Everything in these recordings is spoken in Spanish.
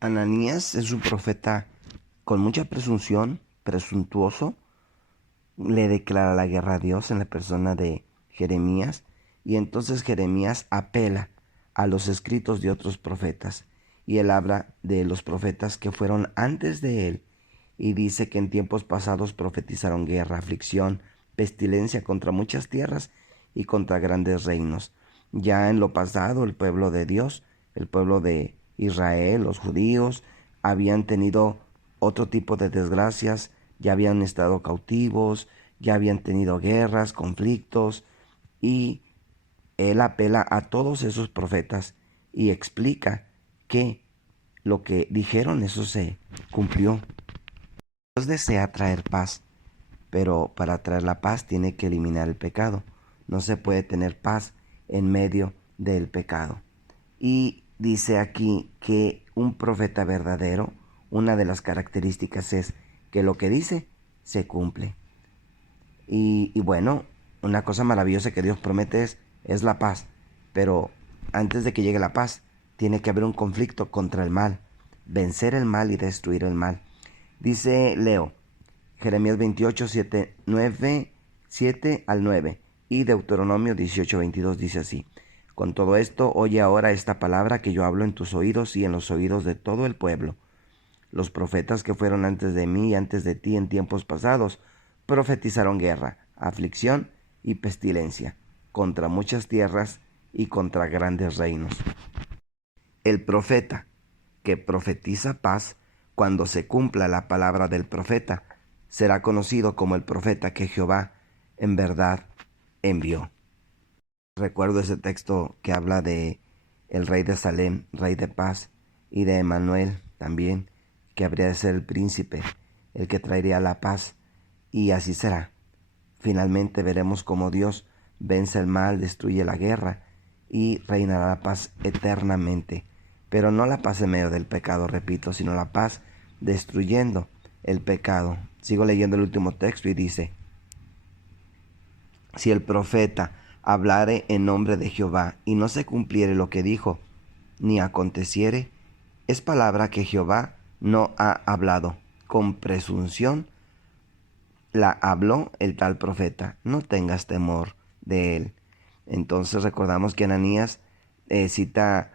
Ananías es un profeta con mucha presunción, presuntuoso, le declara la guerra a Dios en la persona de Jeremías, y entonces Jeremías apela a los escritos de otros profetas, y él habla de los profetas que fueron antes de él, y dice que en tiempos pasados profetizaron guerra, aflicción, pestilencia contra muchas tierras y contra grandes reinos. Ya en lo pasado el pueblo de Dios, el pueblo de Israel, los judíos, habían tenido otro tipo de desgracias, ya habían estado cautivos, ya habían tenido guerras, conflictos, y él apela a todos esos profetas y explica que lo que dijeron eso se cumplió. Dios desea traer paz, pero para traer la paz tiene que eliminar el pecado. No se puede tener paz en medio del pecado. Y dice aquí que un profeta verdadero, una de las características es que lo que dice se cumple. Y bueno, una cosa maravillosa que Dios promete es la paz. Pero antes de que llegue la paz, tiene que haber un conflicto contra el mal, vencer el mal y destruir el mal. Dice Leo, Jeremías 28, 7, 9, 7 al 9 y Deuteronomio 18, 22 dice así. Con todo esto, oye ahora esta palabra que yo hablo en tus oídos y en los oídos de todo el pueblo. Los profetas que fueron antes de mí y antes de ti en tiempos pasados profetizaron guerra, aflicción y pestilencia contra muchas tierras y contra grandes reinos. El profeta que profetiza paz, cuando se cumpla la palabra del profeta, será conocido como el profeta que Jehová en verdad envió. Recuerdo ese texto que habla de el rey de Salem, rey de paz, y de Emmanuel también, que habría de ser el príncipe, el que traería la paz, y así será. Finalmente veremos cómo Dios vence el mal, destruye la guerra y reinará la paz eternamente. Pero no la paz en medio del pecado, repito, sino la paz destruyendo el pecado. Sigo leyendo el último texto y dice, si el profeta hablare en nombre de Jehová y no se cumpliere lo que dijo, ni aconteciere, es palabra que Jehová no ha hablado. Con presunción la habló el tal profeta. No tengas temor de él. Entonces recordamos que Ananías cita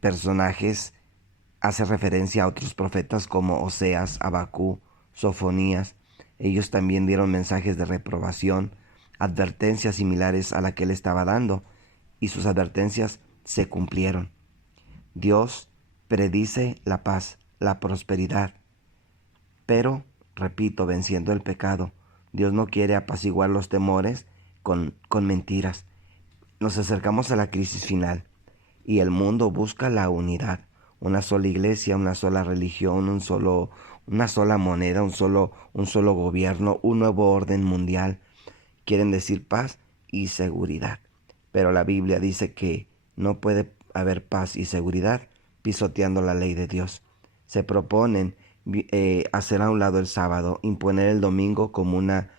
personajes, hace referencia a otros profetas como Oseas, Abacú, Sofonías. Ellos también dieron mensajes de reprobación, advertencias similares a la que él estaba dando, y sus advertencias se cumplieron. Dios predice la paz, la prosperidad, pero, repito, venciendo el pecado. Dios no quiere apaciguar los temores con mentiras. Nos acercamos a la crisis final y el mundo busca la unidad. Una sola iglesia, una sola religión, una sola moneda, un solo gobierno, un nuevo orden mundial. Quieren decir paz y seguridad. Pero la Biblia dice que no puede haber paz y seguridad pisoteando la ley de Dios. Se proponen hacer a un lado el sábado, imponer el domingo como una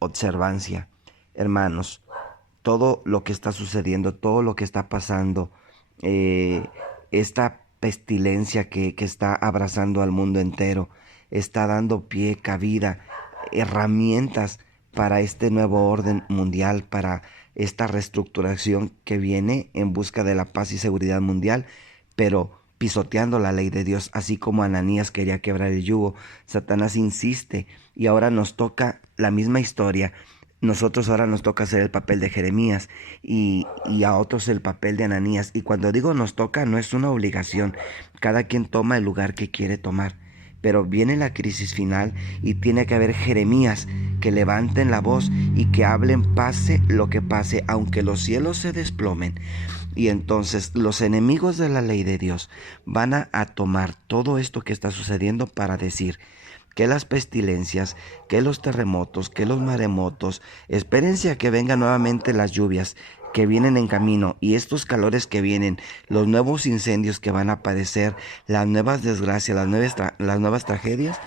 observancia. Hermanos, todo lo que está sucediendo, todo lo que está pasando, eh, esta pestilencia que está abrazando al mundo entero, está dando pie, cabida, herramientas para este nuevo orden mundial, para esta reestructuración que viene en busca de la paz y seguridad mundial, pero pisoteando la ley de Dios, así como Ananías quería quebrar el yugo. Satanás insiste y ahora nos toca la misma historia. Nosotros ahora nos toca hacer el papel de Jeremías y a otros el papel de Ananías. Y cuando digo nos toca, no es una obligación. Cada quien toma el lugar que quiere tomar. Pero viene la crisis final y tiene que haber Jeremías que levanten la voz y que hablen pase lo que pase, aunque los cielos se desplomen. Y entonces los enemigos de la ley de Dios van a tomar todo esto que está sucediendo para decir que las pestilencias, que los terremotos, que los maremotos, espérense a que vengan nuevamente las lluvias que vienen en camino y estos calores que vienen, los nuevos incendios que van a aparecer, las nuevas desgracias, las nuevas tragedias,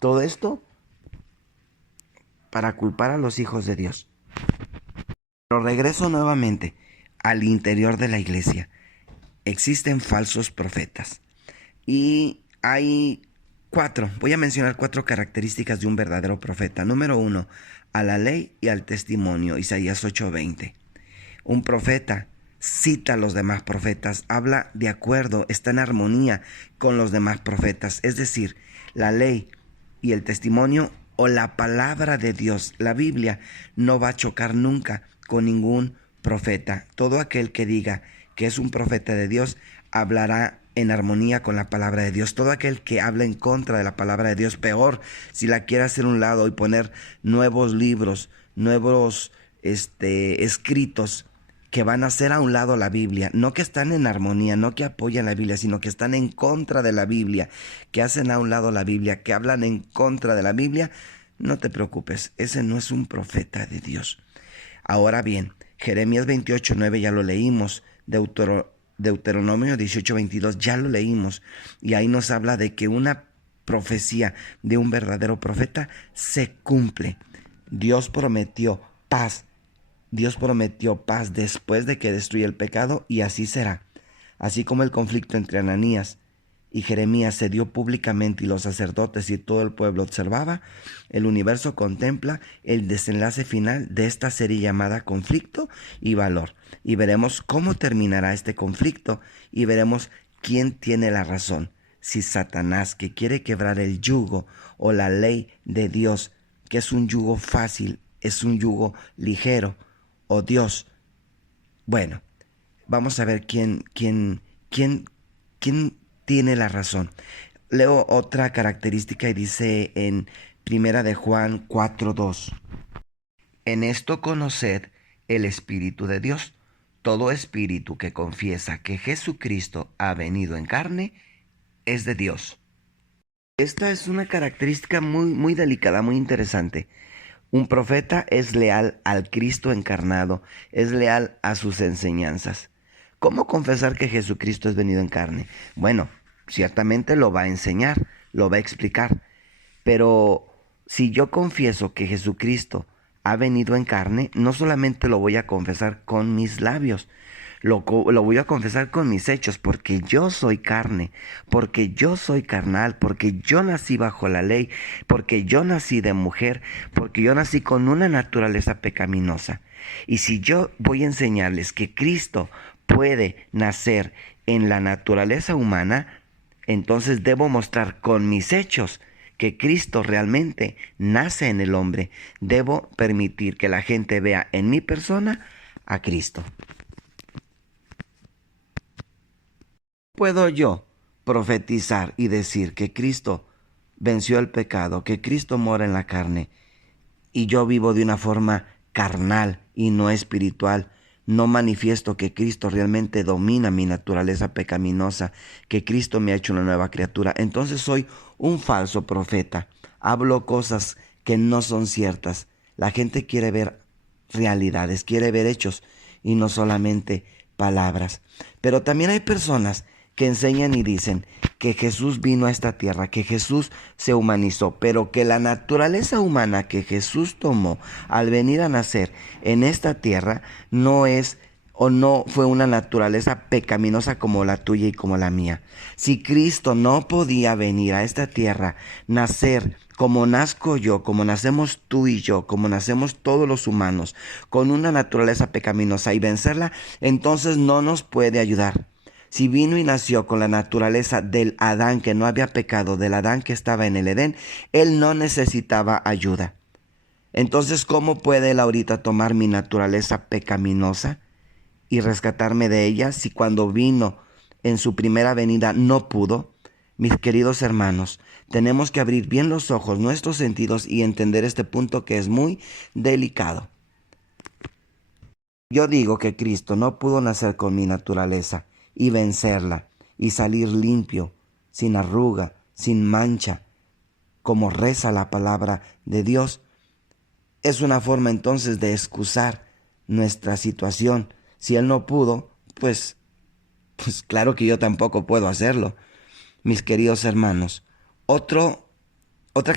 todo esto para culpar a los hijos de Dios. Pero regreso nuevamente al interior de la iglesia. Existen falsos profetas. Y hay voy a mencionar 4 características de un verdadero profeta. Número 1, a la ley y al testimonio, Isaías 8:20. Un profeta cita a los demás profetas, habla de acuerdo, está en armonía con los demás profetas. Es decir, la ley y el testimonio o la palabra de Dios, la Biblia, no va a chocar nunca con ningún profeta. Todo aquel que diga que es un profeta de Dios hablará en armonía con la palabra de Dios. Todo aquel que habla en contra de la palabra de Dios, peor, si la quiere hacer a un lado y poner nuevos libros, nuevos escritos que van a hacer a un lado la Biblia, no que están en armonía, no que apoyan la Biblia, sino que están en contra de la Biblia, que hacen a un lado la Biblia, que hablan en contra de la Biblia, no te preocupes, ese no es un profeta de Dios. Ahora bien, Jeremías 28:9 ya lo leímos, Deuteronomio 18:22 ya lo leímos, y ahí nos habla de que una profecía de un verdadero profeta se cumple. Dios prometió paz. Dios prometió paz después de que destruya el pecado, y así será. Así como el conflicto entre Ananías y Jeremías se dio públicamente y los sacerdotes y todo el pueblo observaba, el universo contempla el desenlace final de esta serie llamada conflicto y valor. Y veremos cómo terminará este conflicto y veremos quién tiene la razón. Si Satanás, que quiere quebrar el yugo, o la ley de Dios, que es un yugo fácil, es un yugo ligero, o Dios. Bueno, vamos a ver quién tiene la razón. Leo otra característica y dice en Primera de Juan 4:2. En esto conoced el Espíritu de Dios. Todo espíritu que confiesa que Jesucristo ha venido en carne es de Dios. Esta es una característica muy delicada, muy interesante. Un profeta es leal al Cristo encarnado, es leal a sus enseñanzas. ¿Cómo confesar que Jesucristo es venido en carne? Bueno, ciertamente lo va a enseñar, lo va a explicar. Pero si yo confieso que Jesucristo ha venido en carne, no solamente lo voy a confesar con mis labios, lo voy a confesar con mis hechos, porque yo soy carne, porque yo soy carnal, porque yo nací bajo la ley, porque yo nací de mujer, porque yo nací con una naturaleza pecaminosa. Y si yo voy a enseñarles que Cristo puede nacer en la naturaleza humana, entonces debo mostrar con mis hechos que Cristo realmente nace en el hombre. Debo permitir que la gente vea en mi persona a Cristo. ¿Puedo yo profetizar y decir que Cristo venció el pecado, que Cristo mora en la carne, y yo vivo de una forma carnal y no espiritual? No manifiesto que Cristo realmente domina mi naturaleza pecaminosa, que Cristo me ha hecho una nueva criatura. Entonces soy un falso profeta. Hablo cosas que no son ciertas. La gente quiere ver realidades, quiere ver hechos y no solamente palabras. Pero también hay personas que enseñan y dicen que Jesús vino a esta tierra, que Jesús se humanizó, pero que la naturaleza humana que Jesús tomó al venir a nacer en esta tierra no es o no fue una naturaleza pecaminosa como la tuya y como la mía. Si Cristo no podía venir a esta tierra, nacer como nazco yo, como nacemos tú y yo, como nacemos todos los humanos, con una naturaleza pecaminosa y vencerla, entonces no nos puede ayudar. Si vino y nació con la naturaleza del Adán que no había pecado, del Adán que estaba en el Edén, él no necesitaba ayuda. Entonces, ¿cómo puede él ahorita tomar mi naturaleza pecaminosa y rescatarme de ella si cuando vino en su primera venida no pudo? Mis queridos hermanos, tenemos que abrir bien los ojos, nuestros sentidos y entender este punto que es muy delicado. Yo digo que Cristo no pudo nacer con mi naturaleza y vencerla y salir limpio, sin arruga, sin mancha, como reza la palabra de Dios. Es una forma entonces de excusar nuestra situación. Si Él no pudo, pues claro que yo tampoco puedo hacerlo. Mis queridos hermanos, otra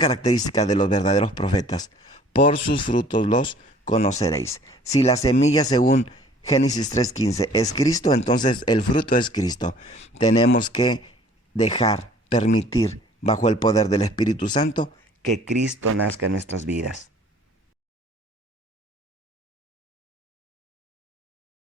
característica de los verdaderos profetas: por sus frutos los conoceréis. Si la semilla, según Génesis 3:15, es Cristo, entonces el fruto es Cristo. Tenemos que dejar, permitir, bajo el poder del Espíritu Santo, que Cristo nazca en nuestras vidas.